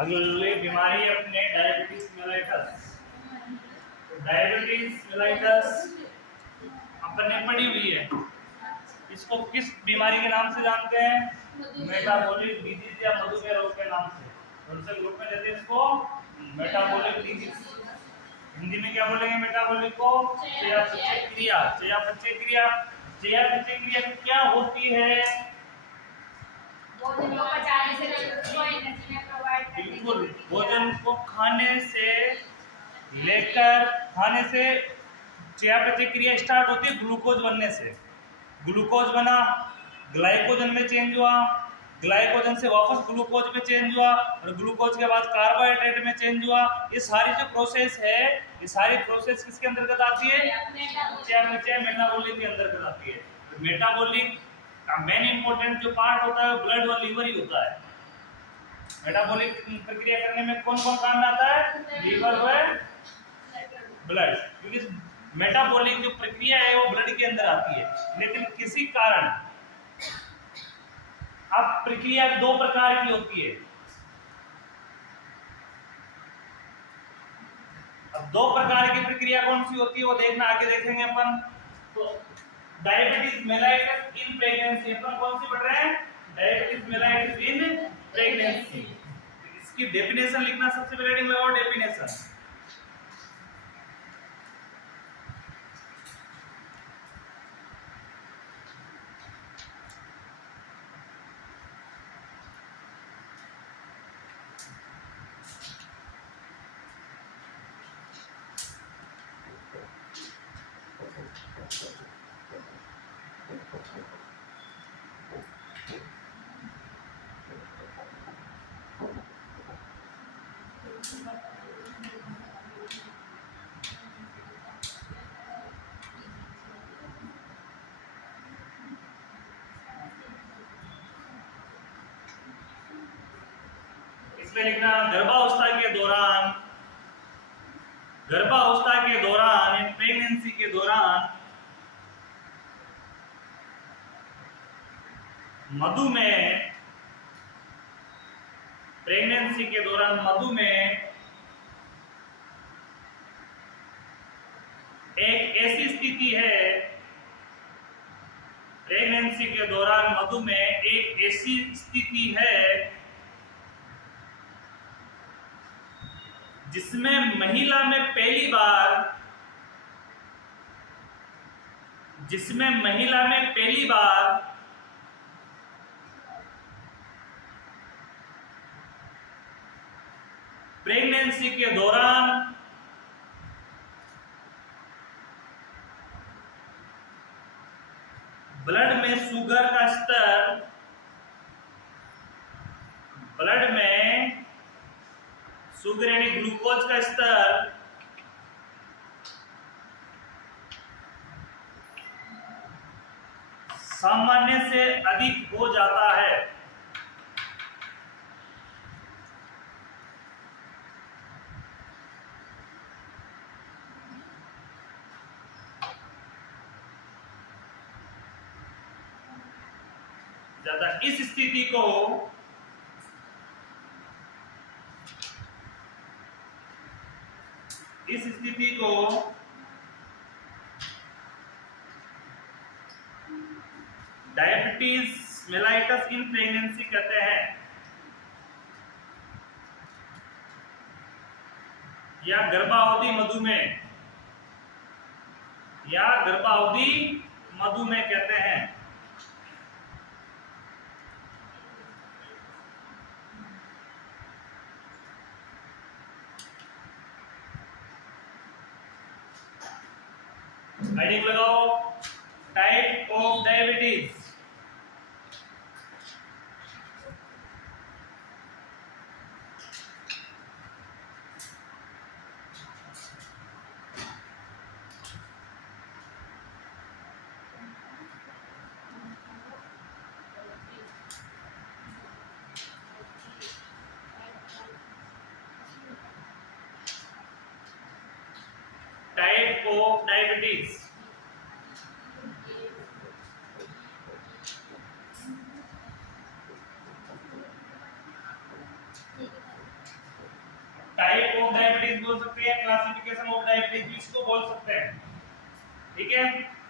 अगली बीमारी है अपने डायबिटीज मेलाइटस। डायबिटीज मेलाइटस अपने पड़ी हुई है। इसको किस बीमारी के नाम से जानते हैं? मेटाबॉलिक डिजीज या मधुमेह रोग के नाम से। कौन से ग्रुप में देते हैं इसको? Metabolic disease. हिंदी में क्या बोलेंगे मेटाबॉलिक को? चयापचय क्रिया। चयापचय क्रिया, चयापचय क्रिया क्या होती है? बिल्कुल, भोजन को खाने से चयापचय क्रिया स्टार्ट होती है ग्लूकोज बनने से। ग्लूकोज बना, ग्लाइकोजन में चेंज हुआ, ग्लाइकोजन से वापस ग्लूकोज में चेंज हुआ और ग्लूकोज के बाद कार्बोहाइड्रेट में चेंज हुआ। ये सारी जो प्रोसेस है, ये सारी प्रोसेस किसके अंतर्गत आती है? चयापचय मेटाबॉलिक के अंतर्गत आती है। मेटाबॉलिक का मेन इंपॉर्टेंट जो पार्ट होता है वो ब्लड और लीवर ही होता है। मेटाबॉलिक प्रक्रिया करने में कौन कौन काम में आता है? लीवर व ब्लड। क्योंकि मेटाबॉलिक जो प्रक्रिया है वो ब्लड के अंदर आती है। लेकिन किसी कारण अब प्रक्रिया दो प्रकार की होती है। अब दो प्रकार की प्रक्रिया कौन सी होती है वो देखना, आगे देखेंगे अपन। तो डायबिटीज मेलाइटस इन प्रेगनेंसी, अपन कौन सी पढ़ रहे हैं? Diabetes mellitus in pregnancy. इसकी डेफिनेशन लिखना सबसे पहले रीडिंग लगाओ। डेफिनेशन इसमें लिखना गर्भावस्था के दौरान प्रेगनेंसी के दौरान मधुमेह एक ऐसी स्थिति है। प्रेगनेंसी के दौरान मधुमेह एक ऐसी स्थिति है जिसमें महिला में पहली बार प्रेगनेंसी के दौरान ब्लड में शुगर यानी ग्लूकोज का स्तर सामान्य से अधिक हो जाता है। इस स्थिति को डायबिटीज मेलाइटस इन प्रेगनेंसी कहते हैं, या गर्भावधि मधुमेह कहते हैं। हेडिंग लगाओ, type of diabetes. Type of diabetes. Diabetes बोल सकते हैं, क्लासिफिकेशन ऑफ डायबिटीज भी इसको बोल सकते हैं। ठीक है,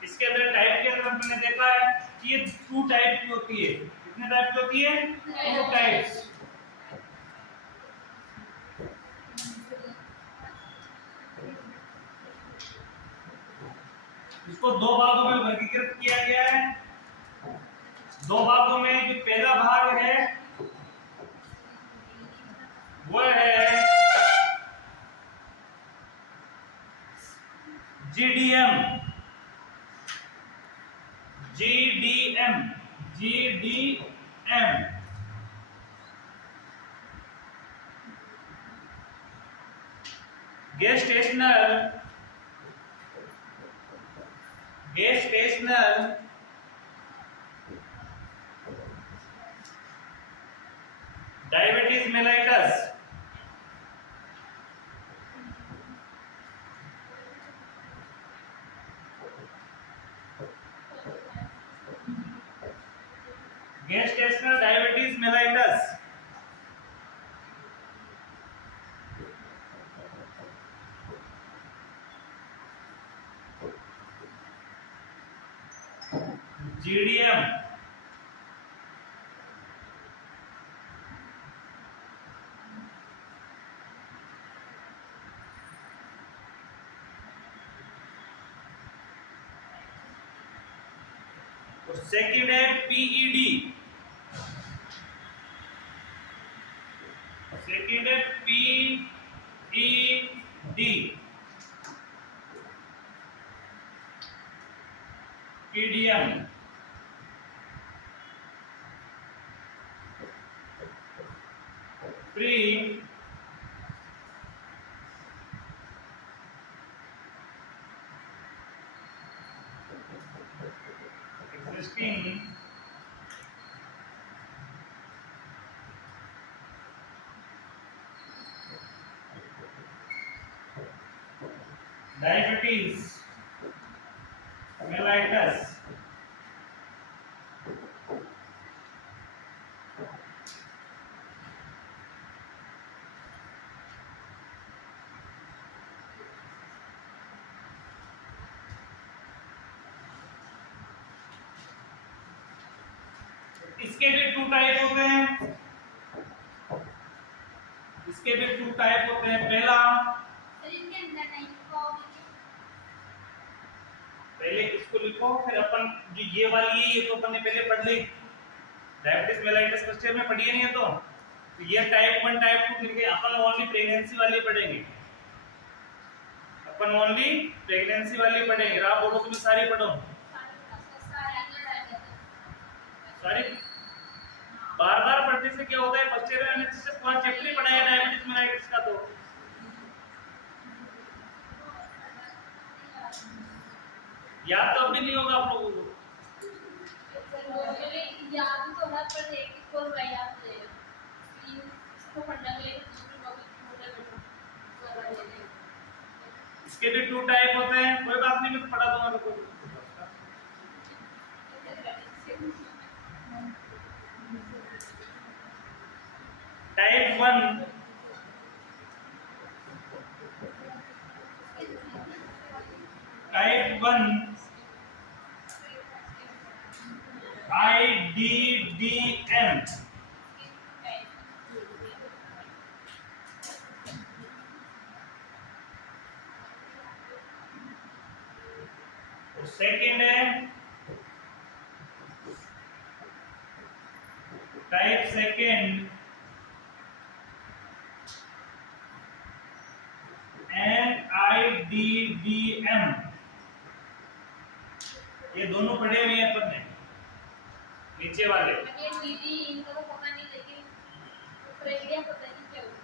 इसके अंदर टाइप के अंदर हमने देखा है कि ये 2 टाइप की होती है। कितने टाइप की होती है? 2 टाइप्स। इसको 2 भागों में वर्गीकृत किया गया है। 2 भागों में जो पहला भाग है वो है GDM. GDM GDM gestational diabetes mellitus. Gestational diabetes mellitus GDM. Second है पीईडी। सेकंड है PED PDM. Pre existing diabetes mellitus इसके भी 2 टाइप होते हैं। इसके भी 2 टाइप होते हैं। पहला, पहले इसको लिखो, फिर अपन जो ये वाली है ये तो अपन ने पहले पढ़ ली, डायबिटीज मेलाइटस फर्स्ट ईयर में पढ़ी है नहीं है, तो ये टाइप 1 टाइप 2 लिखे। अपन ओनली प्रेगनेंसी वाली पढ़ेंगे। अपन ओनली प्रेगनेंसी वाली पढ़ेंगे। आप बोलो तुम सारी पढ़ो। सारी बार-बार पढ़ने से क्या होता है, फर्स्ट ईयर में हमने सिर्फ 5 चैप्टर ही पढ़ा है डायबिटीज मेलाइटस का, तो याद तो अभी नहीं होगा आप लोगों को। याद तो है पर एक को याद है इसको पढ़ने के लिए इसके भी 2 टाइप होते हैं। कोई बात नहीं, मैं पढ़ा दूंगा आपको। Type 1 IDDM। सेकेंड है टाइप सेकेंड NIDDM। ये दोनों पढ़े हुए हैं अपन ने, नीचे वाले। ये दीदी इनको तो पता नहीं, लेकिन प्रक्रिया पता नहीं क्या होती।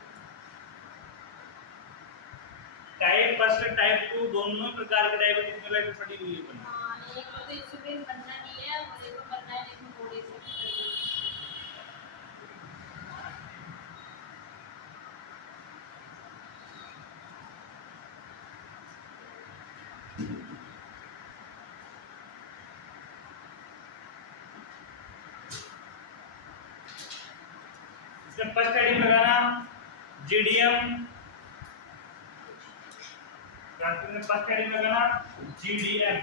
टाइप फर्स्ट टाइप 2 दोनों प्रकार के डायबिटीज मेलाइटस पड़ी हुई है अपन। हां, एक तो इंसुलिन बनना नहीं है और एक तो बनना है लेकिन थोड़ी सी। इसमें फर्स्ट हेडिंग लगाना जीडीएम ट्रांसक्रिप्शन फर्स्ट हेडिंग में लगाना GDN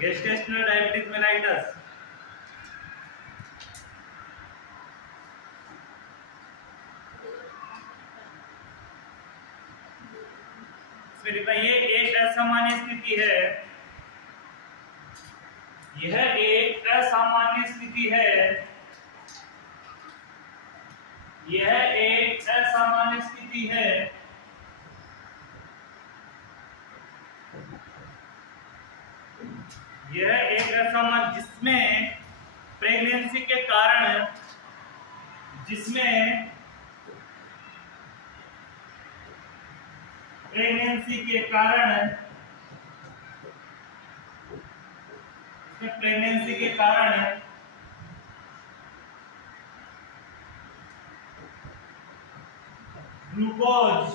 गेस्टेशनल डायबिटीज मेलाइटस। ये एक असामान्य स्थिति है, यह एक असामान्य स्थिति है, यह एक असामान्य स्थिति है। यह एक असामान्य जिसमें प्रेगनेंसी के कारण प्रेगनेंसी के कारण ग्लूकोज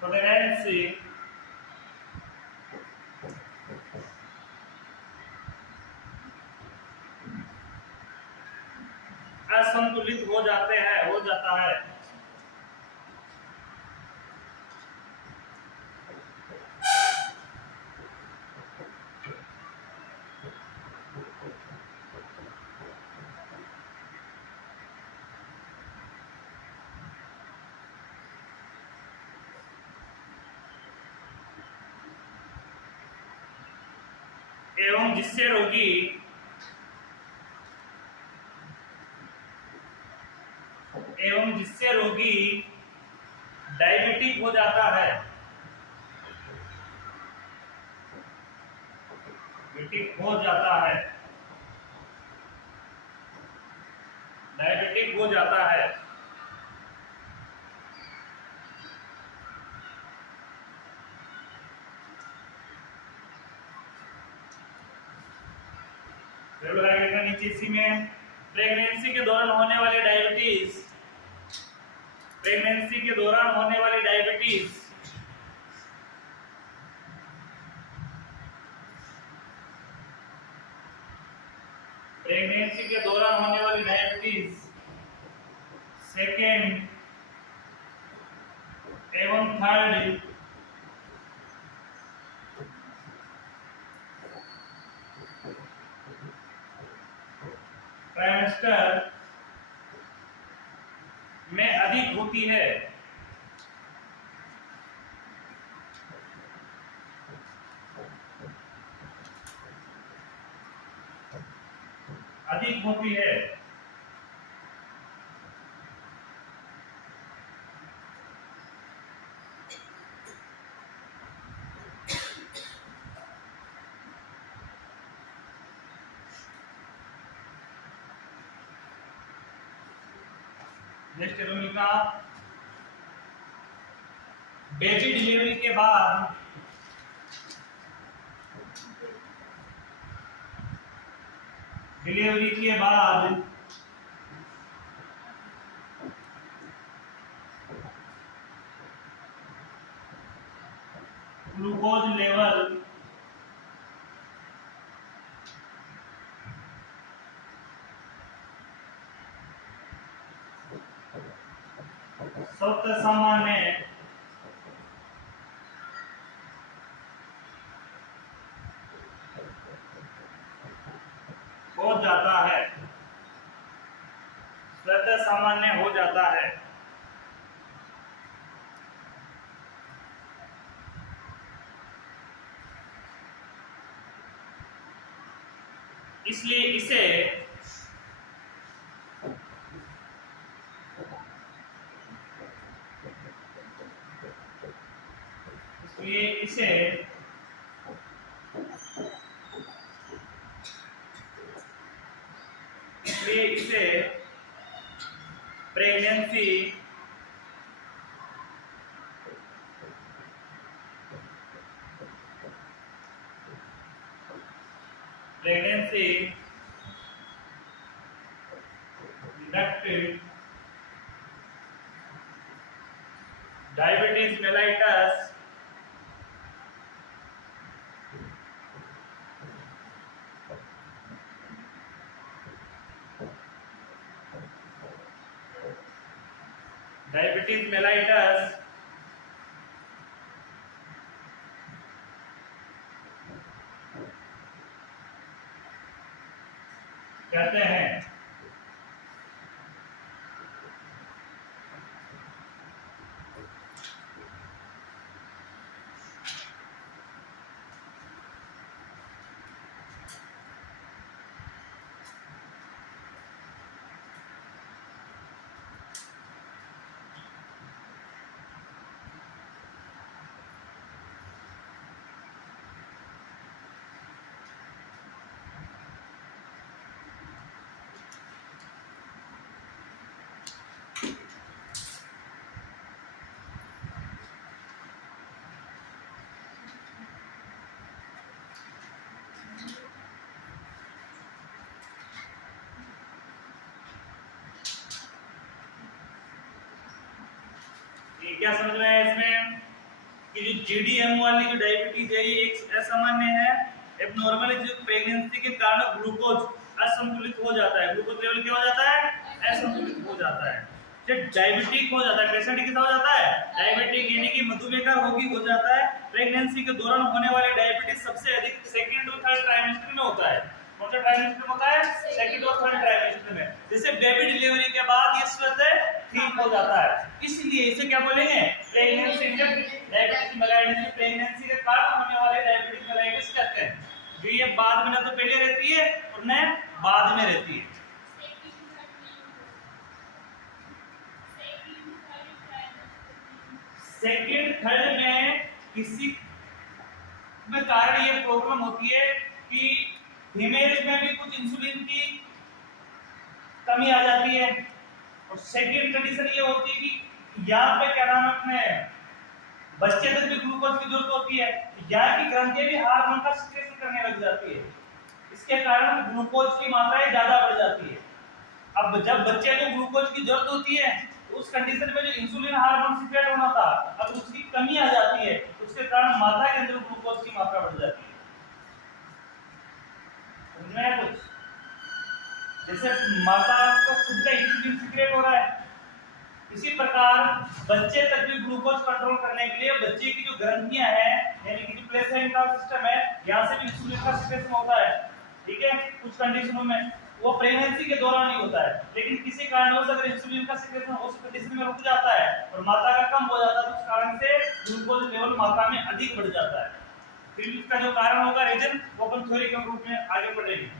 टॉलरेंसी असंतुलित हो जाता है। एवं जिससे रोगी डायबिटिक हो जाता है, डायबिटिक हो जाता है। नीचे इसी में प्रेगनेंसी के दौरान होने वाली डायबिटीज, प्रेगनेंसी के दौरान होने वाली डायबिटीज सेकेंड एवं थर्ड ट्राइमेस्टर में अधिक होती है। नेक्स्ट लिखा बेबी डिलीवरी के बाद ग्लूकोज लेवल स्वस्थ सामान्य हो जाता है, स्वस्थ सामान्य हो जाता है। इसलिए इसे pregnancy pregnancy inducted diabetes mellitus कहते हैं। ये क्या समझ में है इसमें कि जो जीडीएम वाली जो डायबिटीज है ये एक असामान्य है, एबनॉर्मल जो प्रेगनेंसी के कारण ग्लूकोज असंतुलित हो जाता है, ग्लूकोज लेवल क्या हो जाता है, असंतुलित हो जाता है, जब डायबिटिक हो जाता है, पेशेंट कितना हो जाता है, डायबिटिक यानी कि मधुमेह का रोगी हो जाता है। प्रेगनेंसी के दौरान होने वाले डायबिटीज सबसे अधिक सेकंड और थर्ड ट्राइमेस्टर में होता है। कौन सा ट्राइमेस्टर में होता है, सेकंड और थर्ड ट्राइमेस्टर में। जैसे बेबी डिलीवरी के बाद ये स्वतः ठीक हो जाता है, इसलिए इसे क्या बोलेंगे, प्रेगनेंसी डायबिटीज मेलाइटिस, प्रेगनेंसी के कारण होने वाले डायबिटीज मेलाइटिस कहते हैं। जो ये बाद में ना तो पहले रहती है और न बाद में रहती है। सेकंड थर्ड में किसी में कारण ये प्रॉब्लम होती है कि फीमेल में भी कुछ इंसुलिन की कमी आ जाती है, और सेकंड कंडीशन ये होती है कि यहाँ पे क्या नाम है अपने बच्चे तक भी ग्लूकोज की जरूरत होती है, यहाँ की ग्रंथियां भी हार्मोन का सिक्रेशन करने लग जाती है, इसके कारण ग्लूकोज की मात्रा ज्यादा बढ़ जाती है। अब जब बच्चे को ग्लूकोज की जरूरत होती है तो उस कंडीशन में जो इंसुलिन हार्मोन सिक्रेट होना था अब उसकी कमी आ जाती है, उसके कारण माता के अंदर ग्लूकोज की मात्रा बढ़ जाती है। समझ में कुछ, जैसे माता को खुद का इंसुलिन सिक्रेट हो रहा है, इसी प्रकार बच्चे तक भी ग्लूकोज कंट्रोल करने के लिए बच्चे की जो ग्रंथियां हैं यानी कि जो प्लेसेंटा सिस्टम है यहाँ से भी इंसुलिन का सिक्रेशन होता है। ठीक है, कुछ कंडीशनों में वो प्रेगनेंसी के दौरान ही होता है, लेकिन किसी कारणवश अगर इंसुलिन का सिक्रेशन उस कंडीशन में रुक जाता है और माता का कम हो जाता है तो उस कारण से ग्लूकोज लेवल माता में अधिक बढ़ जाता है। फिर इसका जो कारण होगा रीजन वो अपन थ्योरी के रूप में आगे पढ़ेंगे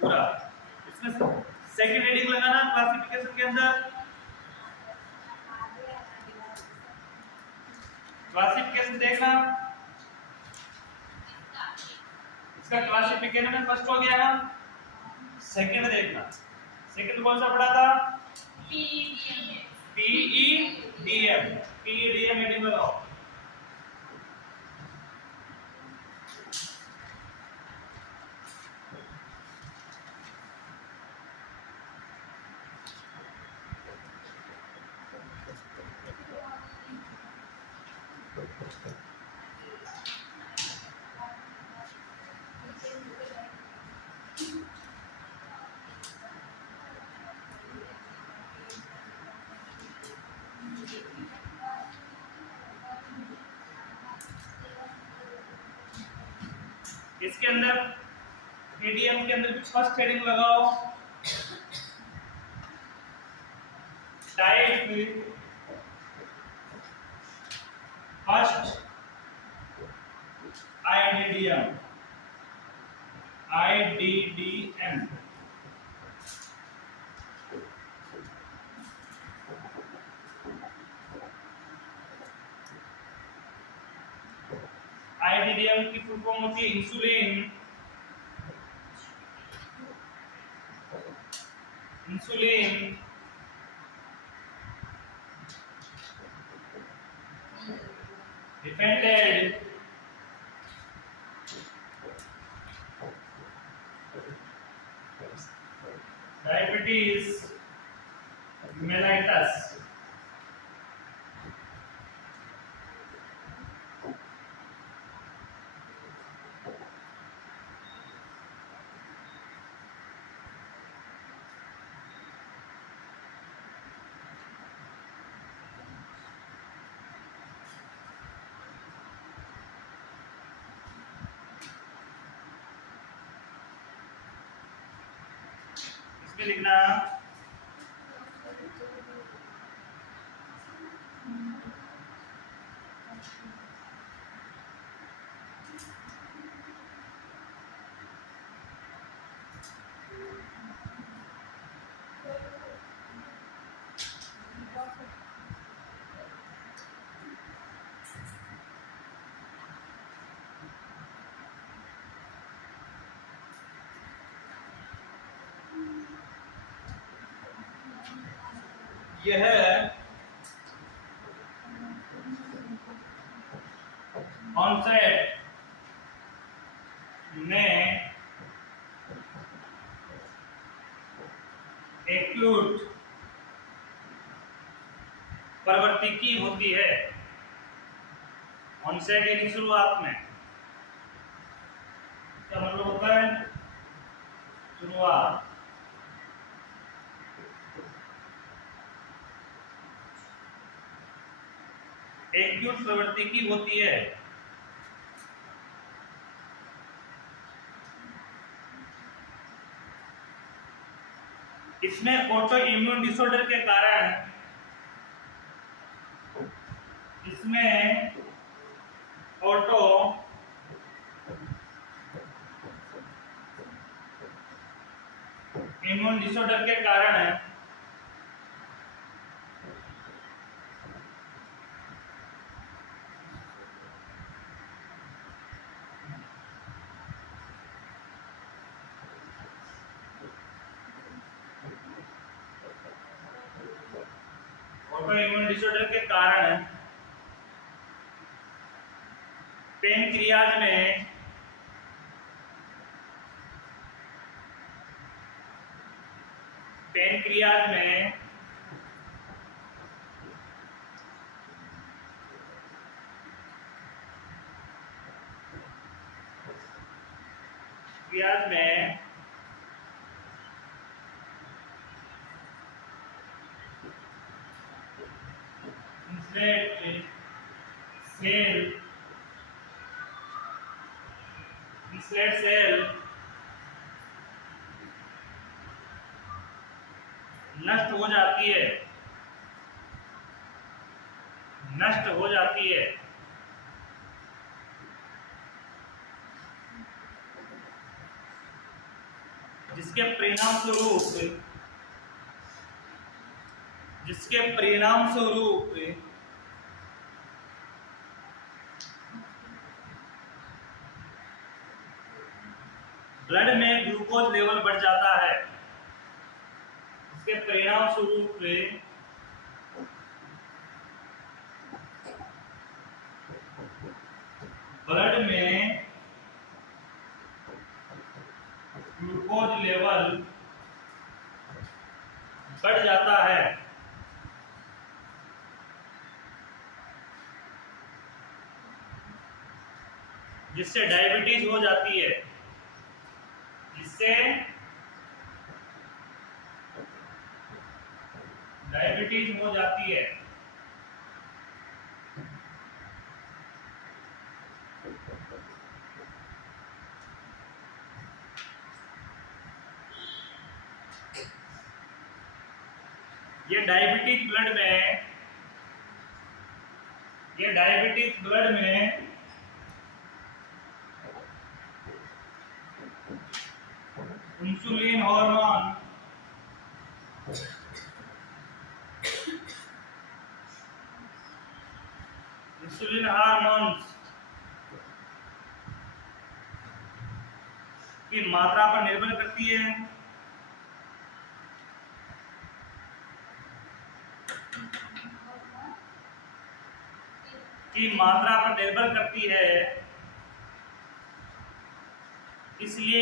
पूरा। इसमें सेकंड हेडिंग लगाना क्लासिफिकेशन के अंदर, क्लासिफिकेशन देखना, इसका क्लासिफिकेशन में फर्स्ट हो गया ना, सेकंड देखना, सेकंड कौन सा पढ़ा था, पीईडीएम, पीईडीएम हेडिंग लगाओ। इसके अंदर पीडीएम के अंदर फर्स्ट हेडिंग लगाओ, type first IDDM, IDDM IDDM की फुल फॉर्म होती है इंसुलिन, इंसुलिन डिपेंडेंट इसमें लिखना यह ऑनसेट में एक्यूट प्रवर्तिकी होती है। ऑनसेट यानी शुरुआत में, क्या मतलब होता है? शुरुआत। एक्यूट प्रवर्तिकी होती है। इसमें ऑटो इम्यून डिसऑर्डर के कारण इसमें ऑटो इम्यून डिसऑर्डर के कारण ऑटो इम्यून डिसऑर्डर के कारण पेनक्रियाज में इंसलेट सेल नष्ट हो जाती है। जिसके परिणाम स्वरूप ब्लड में ग्लूकोज लेवल बढ़ जाता है। इसके परिणाम स्वरूप ब्लड में ग्लूकोज लेवल बढ़ जाता है। जिससे डायबिटीज हो जाती है। ये डायबिटीज ब्लड में इंसुलिन हार्मोन की मात्रा पर निर्भर करती है। इसलिए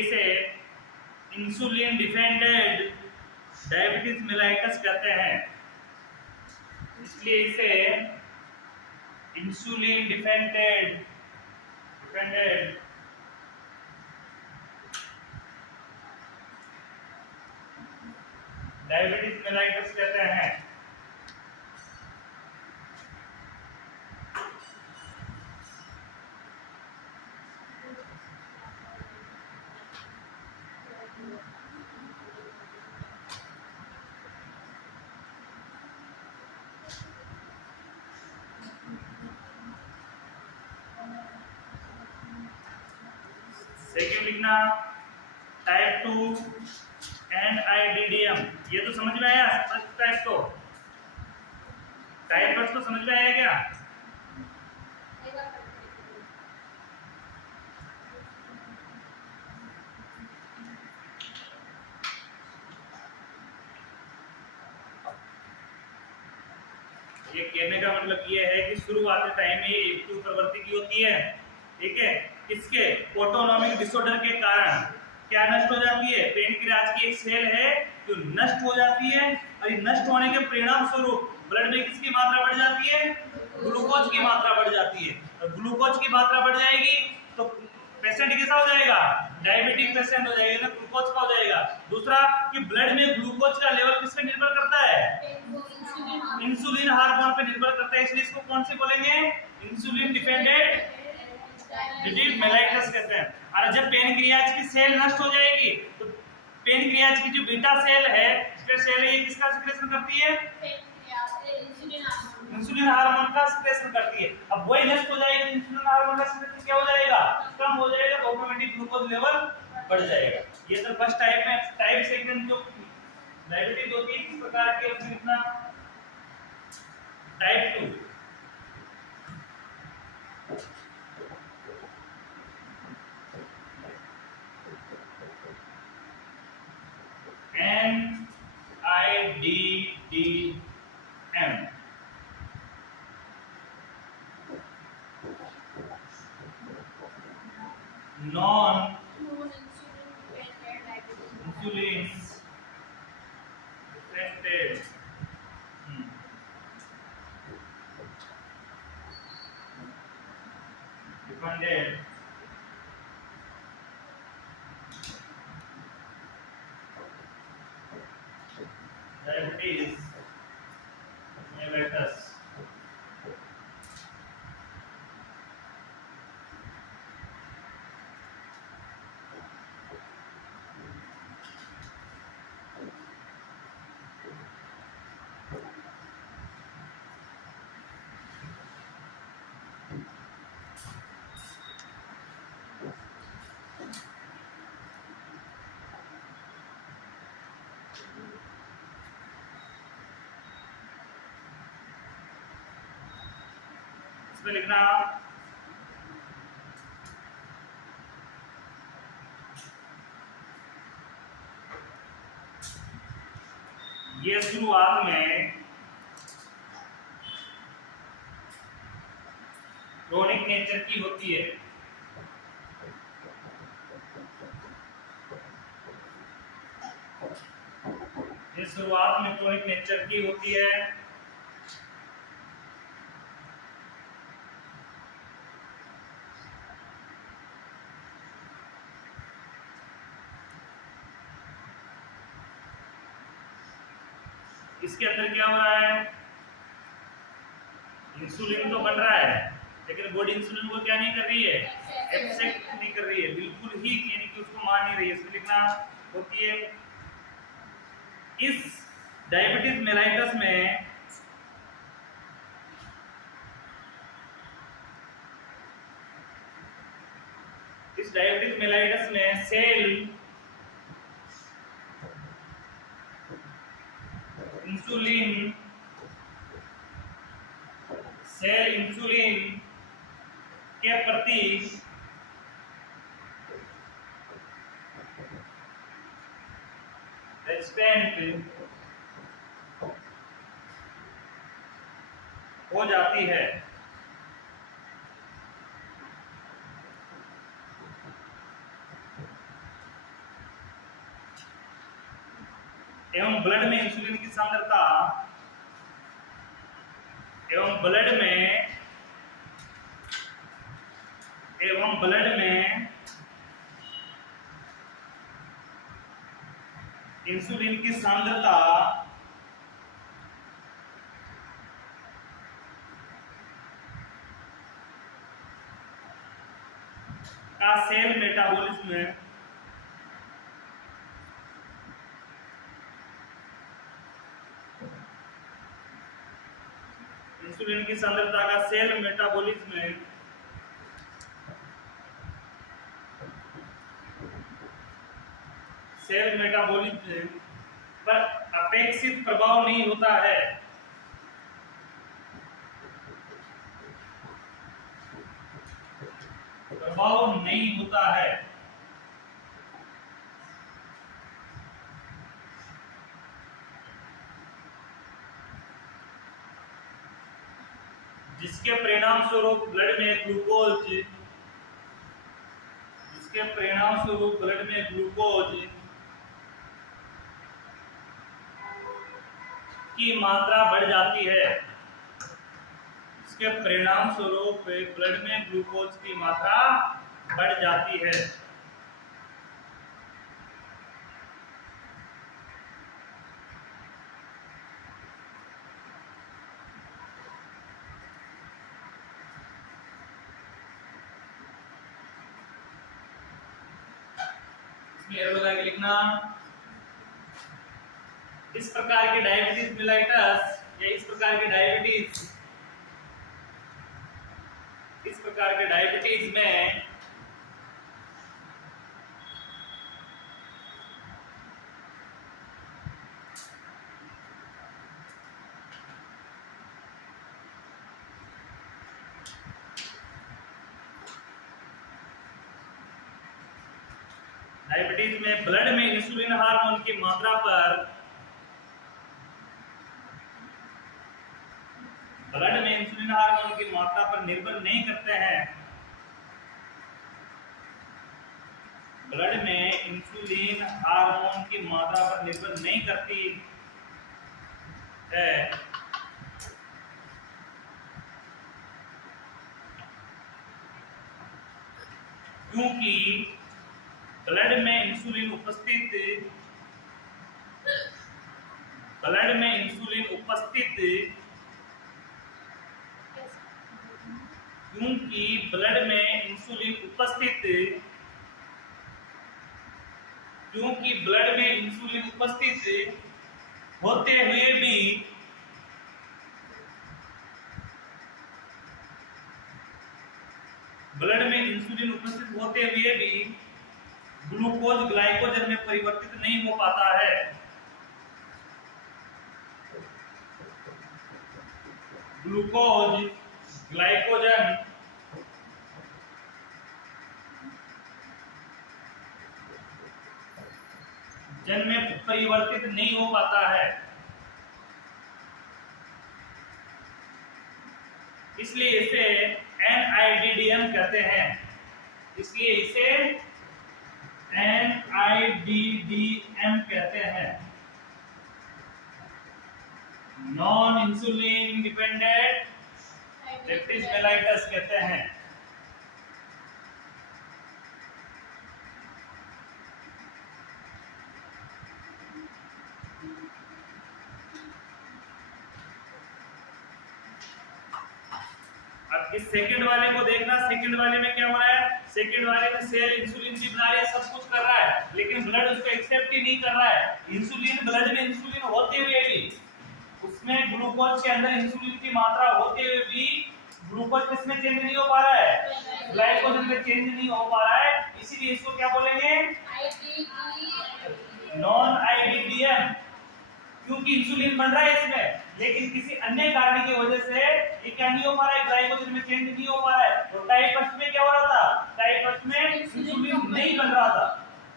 इसे इंसुलिन डिपेंडेंट डायबिटीज मेलाइटस कहते हैं। इंसुलिन डिपेंडेंट डायबिटीज मेलाइटस कहते हैं। देखिए लिखना टाइप 2 NIDDM, ये तो समझ में आया फर्स्ट टाइप तो, टाइप फर्स्ट तो समझ में आया क्या? एक बार पढ़ लीजिए। ये कहने का मतलब ये है कि शुरुआती टाइम में एक प्रवृत्ति की होती है, ठीक है, इसके ऑटोनॉमिक डिसऑर्डर के कारण क्या नष्ट हो जाती है? पेनक्रियाज की एक सेल है जो नष्ट हो जाती है, और ये नष्ट होने के परिणाम स्वरूप ब्लड में किसकी मात्रा बढ़ जाती है? ग्लूकोज की मात्रा बढ़ जाती है, और ग्लूकोज की मात्रा बढ़ जाएगी तो पेशेंट कैसा हो जाएगा? डायबिटिक पेशेंट हो जाएगा ना, ग्लूकोज का हो जाएगा। दूसरा कि ब्लड में ग्लूकोज का लेवल किस पे निर्भर करता है? इंसुलिन हार्मोन पे निर्भर करता है, इसलिए इसको कौन से बोलेंगे? इंसुलिन डिपेंडेंट डिजीज मेलाइटस कहते हैं। और जब पेनक्रियाज की सेल नष्ट हो जाएगी तो पेनक्रियाज की जो बीटा सेल है, सेल ये किसका सिक्रेशन करती है? इंसुलिन हार्मोन का सिक्रेशन करती है। अब वही नष्ट हो जाएगा, इंसुलिन हार्मोन का सिक्रेशन क्या हो जाएगा? कम हो जाएगा, तो ऑटोमेटिक ग्लूकोज लेवल बढ़ जाएगा। ये तो फर्स्ट टाइप में। टाइप सेकंड जो डायबिटीज होती है किस प्रकार की, उसमें इतना type 2 NIDDM, non insulin dependent diabetes mellitus। इसमें लिखना ये शुरुआत में क्रोनिक नेचर की होती है, ये शुरुआत में क्रोनिक नेचर की होती है। इसके अंदर क्या हो रहा है? इंसुलिन तो बन रहा है, लेकिन बॉडी इंसुलिन को क्या नहीं कर रही है? एक्सेप्ट नहीं कर रही है, बिल्कुल ही, यानी कि उसको मान नहीं रही है। इसमें लिखना होती है इस डायबिटीज मेलाइटस में सेल इंसुलिन के प्रति रेजिस्टेंट हो जाती है, एवं ब्लड में इंसुलिन की सांद्रता इंसुलिन की सांद्रता का सेल मेटाबॉलिज्म इंसुलिन की सांद्रता का सेल मेटाबॉलिज्म सेल मेटाबॉलिज्म पर अपेक्षित प्रभाव नहीं होता है। प्रभाव नहीं होता है। जिसके परिणाम स्वरूप ब्लड में ग्लूकोज की मात्रा बढ़ जाती है। इसके परिणाम स्वरूप ब्लड में ग्लूकोज की मात्रा बढ़ जाती है। क्लियर बता के लिखना। इस प्रकार के डायबिटीज मेलाइटस या इस प्रकार के डायबिटीज में ब्लड में इंसुलिन हार्मोन की मात्रा पर निर्भर नहीं करते हैं। ब्लड में इंसुलिन हार्मोन की मात्रा पर निर्भर नहीं करती है। क्योंकि ब्लड में इंसुलिन उपस्थित होते हुए भी ग्लूकोज ग्लाइकोजन में परिवर्तित नहीं हो पाता है। ग्लूकोज ग्लाइकोजन जन में परिवर्तित नहीं हो पाता है। इसलिए इसे NADDM कहते हैं। NADDM कहते हैं। Non insulin dependent diabetes mellitus कहते हैं। अब इस सेकंड वाले को देखना। सेकंड वाले में क्या हो रहा है? सेकंड वाले में सेल इंसुलिन भी बना रही है, सब कुछ कर रहा है, लेकिन ब्लड उसको एक्सेप्ट ही नहीं कर रहा है। ब्लड में इंसुलिन होते हुए भी, उसमें ग्लूकोज के अंदर इंसुलिन की मात्रा होते हुए भी ग्लूकोज किसमें चेंज नहीं हो पा रहा है? ग्लाइकोजन में चेंज नहीं हो पा रहा है। इसीलिए इसको क्या बोलेंगे? Non IDDM. क्योंकि इंसुलिन बन रहा है इसमें, लेकिन किसी अन्य कारण की वजह से ये क्या नहीं हो पा रहा है? ग्लाइकोजन में चेंज नहीं हो पा रहा है। तो टाइप 1 में क्या हो रहा था? टाइप 1 में इंसुलिन नहीं बन रहा था,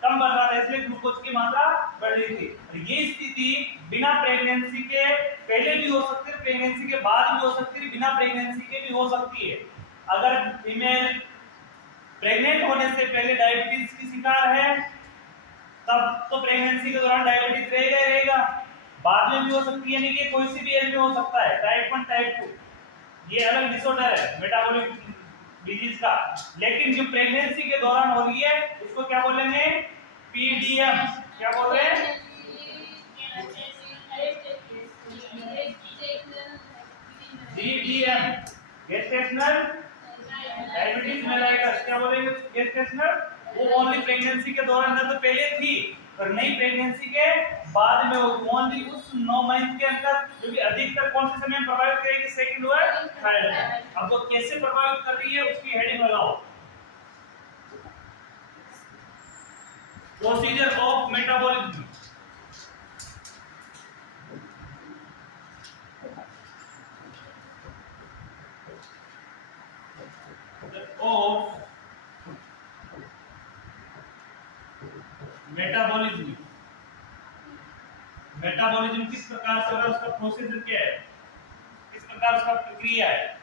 कम बन रहा था, इसलिए ग्लूकोज की मात्रा बढ़ रही थी। और ये स्थिति बिना प्रेगनेंसी के पहले भी हो सकती है, प्रेगनेंसी के बाद भी हो सकती है, बिना प्रेगनेंसी के भी हो सकती है। अगर फीमेल प्रेग्नेंट होने से पहले डायबिटीज की शिकार है, तब तो प्रेगनेंसी के दौरान डायबिटीज रहेगा ही रहेगा। बाद में भी हो सकती है, नहीं कि कोई सी भी एज में हो सकता है। टाइप 1 टाइप 2 ये अलग डिसऑर्डर है मेटाबॉलिक डिजीज का, लेकिन जो प्रेगनेंसी के दौरान हो रही है उसको क्या बोलेंगे? पीडीएम। क्या बोल रहे हैं? DDM gestational diabetes mellitus. क्या बोलेंगे? गेस्टेशनल। वो ओनली प्रेगनेंसी के दौरान, ना तो पहले थी और नई प्रेगनेंसी के बाद में ओनली उस 9 महीने के अंदर, जो कि अधिकतर कौन से समय में प्रभावित करेगी? सेकंड वर्ड थर्ड में। अब वो कैसे प्रभावित कर रही है उसकी हेडिंग लगाओ। Procedure of metabolism. Of metabolism. Metabolism किस प्रकार से होगा, उसका प्रोसीजर क्या है, किस प्रकार उसका प्रक्रिया है।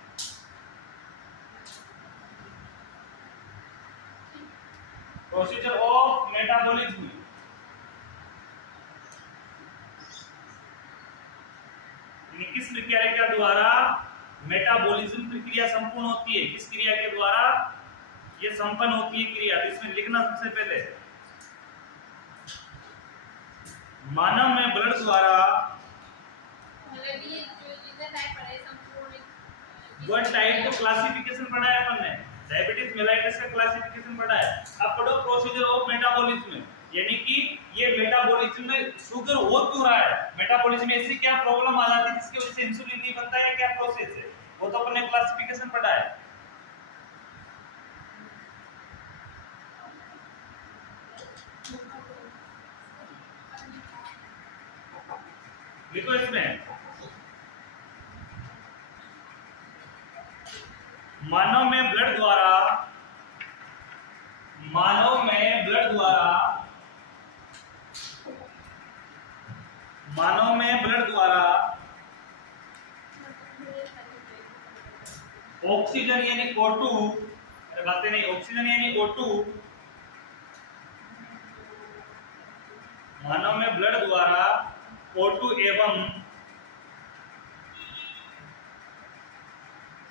प्रोसीजर ऑफ मेटाबॉलिज्म किस प्रक्रिया के द्वारा मेटाबॉलिज्म प्रक्रिया संपूर्ण होती है, किस क्रिया के द्वारा ये संपन्न होती है क्रिया। तो इसमें लिखना सबसे पहले मानव में ब्लड द्वारा मतलब ये जो जितने टाइप पढ़े संपूर्ण वन टाइप तो क्लासिफिकेशन पढ़ा है अपन ने, डायबिटीज मेलाइटिस का क्लासिफिकेशन पढ़ा है। अब पढ़ो प्रोसीजर ऑफ मेटाबॉलिज्म, यानी कि ये मेटाबॉलिज्म में शुगर हो क्यों रहा है, मेटाबॉलिज्म में ऐसी क्या प्रॉब्लम आ जाती है जिसकी वजह से इंसुलिन नहीं बनता है, क्या प्रोसेस है, वो तो अपन ने क्लासिफिकेशन पढ़ा है। देखो इसमें मानव में ब्लड द्वारा ऑक्सीजन यानी O2, अरे बातें नहीं, ऑक्सीजन यानी O2 मानव में ब्लड द्वारा O2 एवं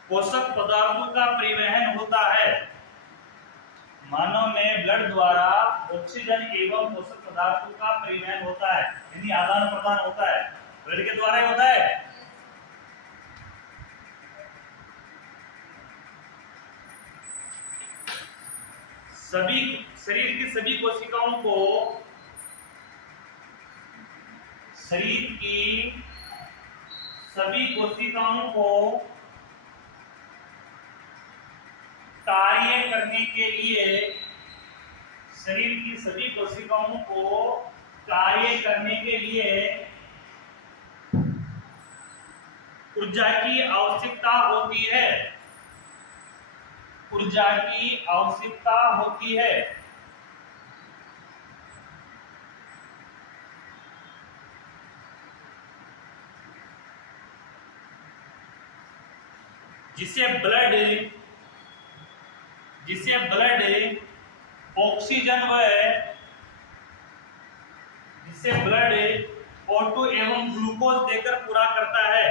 पोषक पदार्थों का परिवहन होता है। मानव में ब्लड द्वारा ऑक्सीजन एवं पोषक पदार्थों का परिवहन होता है, यानी आदान प्रदान होता है, ब्लड के द्वारा ही होता है। सभी शरीर की सभी कोशिकाओं को कार्य करने के लिए, शरीर की सभी कोशिकाओं को कार्य करने के लिए ऊर्जा की आवश्यकता होती है, ऊर्जा की आवश्यकता होती है। जिसे ब्लड ऑक्सीजन व जिसे ब्लड O2 एवं ग्लूकोज देकर पूरा करता है,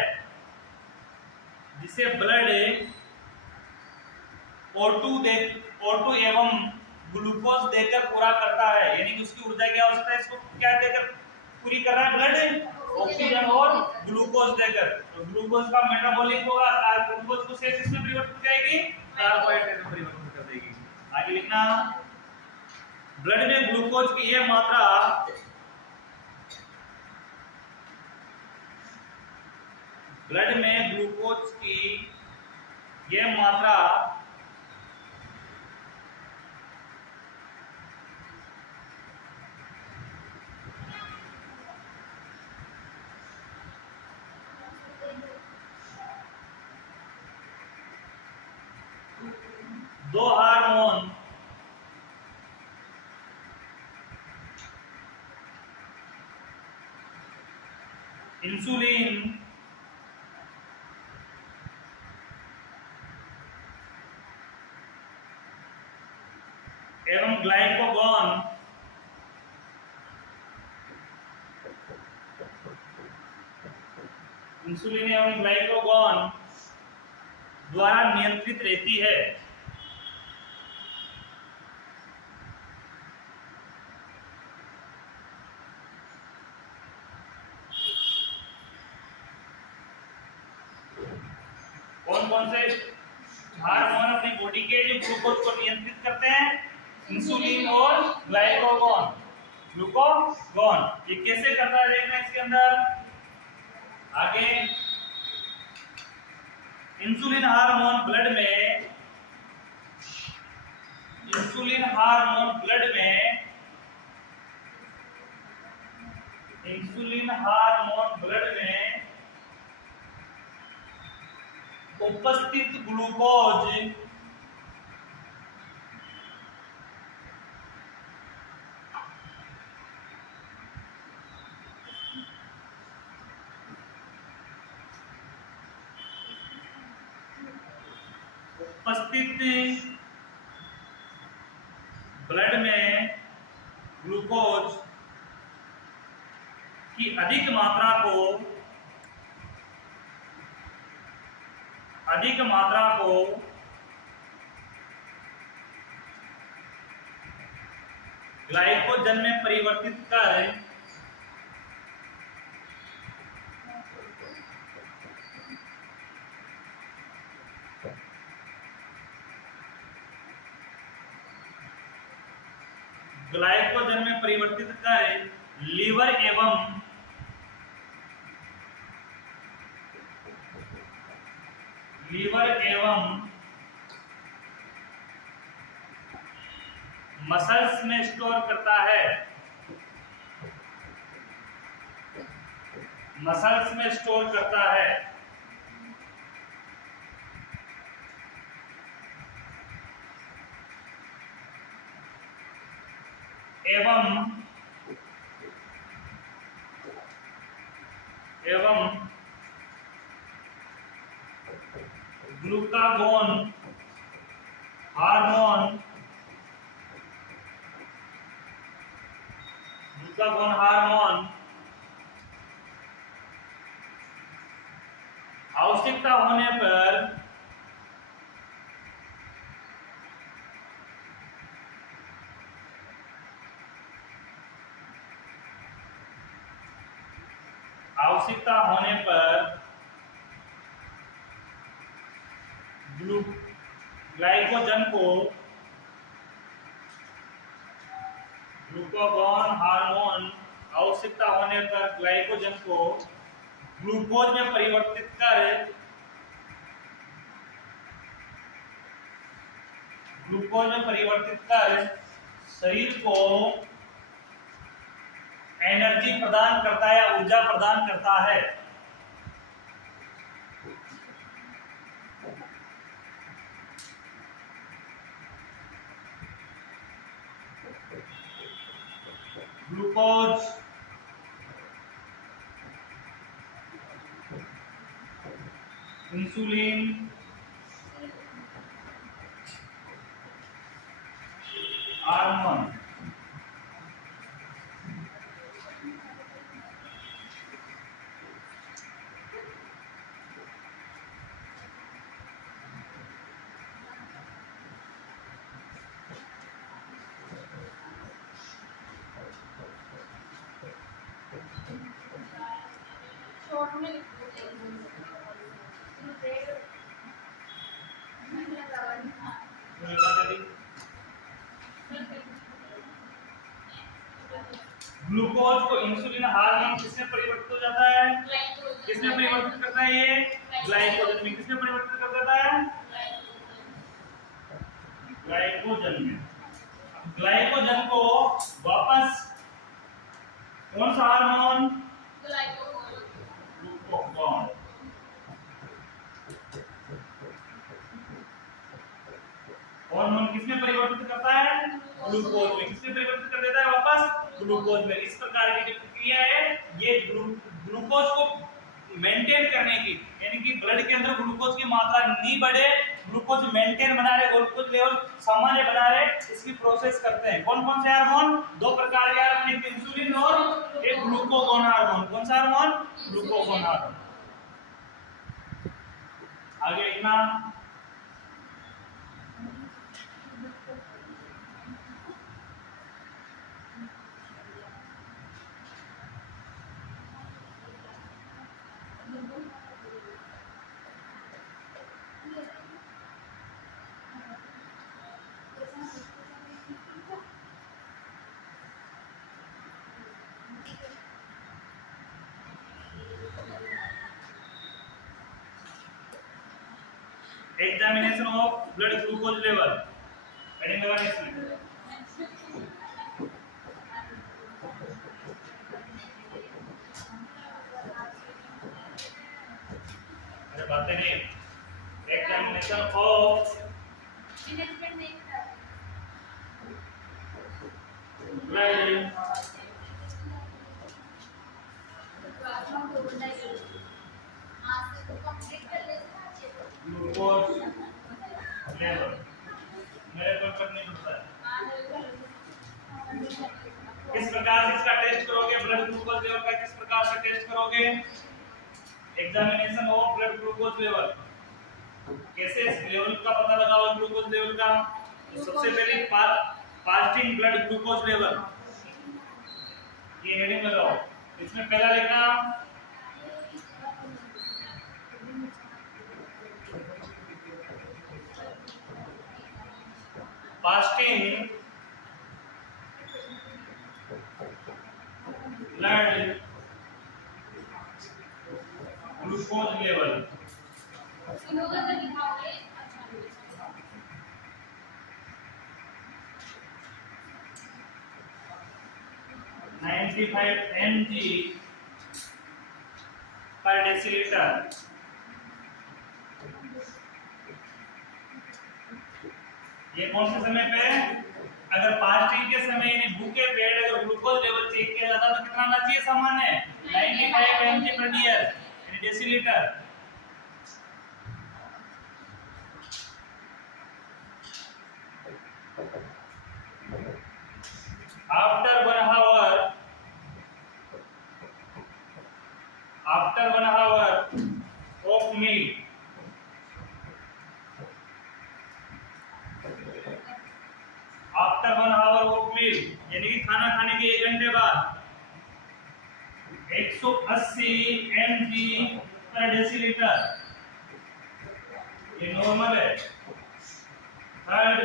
जिसे ब्लड O2 एवं ग्लूकोज देकर पूरा करता है, यानी कि उसकी ऊर्जा की आवश्यकता है, इसको क्या देकर पूरी कर रहा है, ब्लड ऑक्सीजन और ग्लूकोज देकर। तो ग्लूकोज का मेटाबॉलिज्म होगा, ग्लूकोज को शेष इसमें परिवर्तित हो जाएगी, कार्बोहाइड्रेट में परिवर्तित कर देगी। आगे लिखना, ब्लड में ग्लूकोज की यह मात्रा दो हार्मोन इंसुलिन एवं ग्लाइकोगॉन द्वारा नियंत्रित रहती है। कौन कौन से हार्मोन अपनी बॉडी के जो ग्लूकोज को नियंत्रित करते हैं, इंसुलिन और ग्लाइकोगॉन। ये कैसे करता है देखना इसके अंदर आगे। इंसुलिन हार्मोन ब्लड में इंसुलिन हार्मोन ब्लड में उपस्थित ग्लूकोज ब्लड में ग्लूकोज की अधिक मात्रा को ग्लाइकोजन में परिवर्तित कर लीवर एवं मसल्स में स्टोर करता है। मसल्स में स्टोर करता है एवं ग्लूकागोन हार्मोन आवश्यकता होने पर ग्लाइकोजन को ग्लूकागोन हार्मोन आवश्यकता होने पर ग्लाइकोजन को ग्लूकोज में परिवर्तित कर शरीर को एनर्जी प्रदान करता है या ऊर्जा प्रदान करता है। ग्लूकोज इंसुलिन हार्मोन शॉर्ट में लिख ग्लूकोज को इंसुलिन हार्मोन किसमें परिवर्तित हो जाता है? किसमें परिवर्तित करता है? ये ग्लाइकोजन में। किसमें परिवर्तित कर देता है? ग्लाइकोजन में। ग्लाइकोजन को वापस कौन सा हार्मोन? ग्लूकागोन। हार्मोन किसमें परिवर्तित करता है? ग्लूकोज में। किसमें परिवर्तित कर देता है वापस? ग्लूकोज में। इस प्रकार की जो प्रक्रिया है ये ग्लूकोज को मेंटेन करने की, यानी कि ब्लड के अंदर ग्लूकोज की मात्रा नहीं बढ़े, ग्लूकोज मेंटेन बना रहे, ग्लूकोज लेवल सामान्य बना रहे, इसकी प्रोसेस करते हैं। कौन कौन से हार्मोन? दो प्रकार के हार्मोन, एक इंसुलिन और एक ग्लूकागोन हार्मोन। कौन सा हार्मोन? Glucagon hormone. आगे लिखना। Examination of blood glucose level. Heading लगा इसमें। minute examination of मैनेजमेंट नहीं था blood glucose level मेरे को करनी पड़ता है किस प्रकार से इसका टेस्ट करोगे ब्लड ग्लूकोज लेवल का किस प्रकार से टेस्ट करोगे examination of blood glucose level कैसे इस लेवल का पता लगाओ ग्लूकोज लेवल का तो सबसे पहले फास्टिंग ब्लड ग्लूकोज लेवल ये हेडिंग लगाओ इसमें पहला लिखना फास्टिंग ब्लड ग्लूकोज लेवल सुनोगे तो लिखाओगे 95 mg per डेसीलीटर ये कौन से समय पे अगर फास्टिंग के समय यानी भूखे पेट अगर ग्लूकोज लेवल चेक किया जाता तो कितना आना चाहिए सामान्य 95 mg पर डियर यानी डेसीलीटर after 1 hour of meal after 1 hour of meal यानी कि खाना खाने के 1 घंटे बाद 180 mg पर डेसीलीटर ये नॉर्मल है third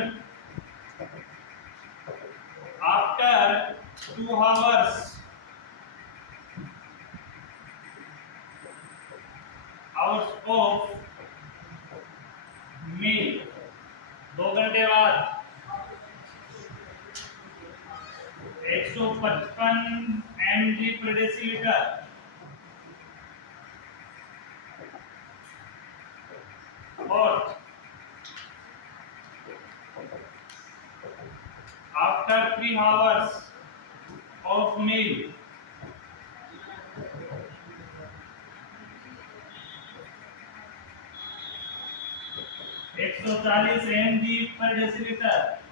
after 2 hours of meal 2 घंटे बाद 155 mg पर डेसीलीटर और after 3 hours of meal 140 mg per decilitre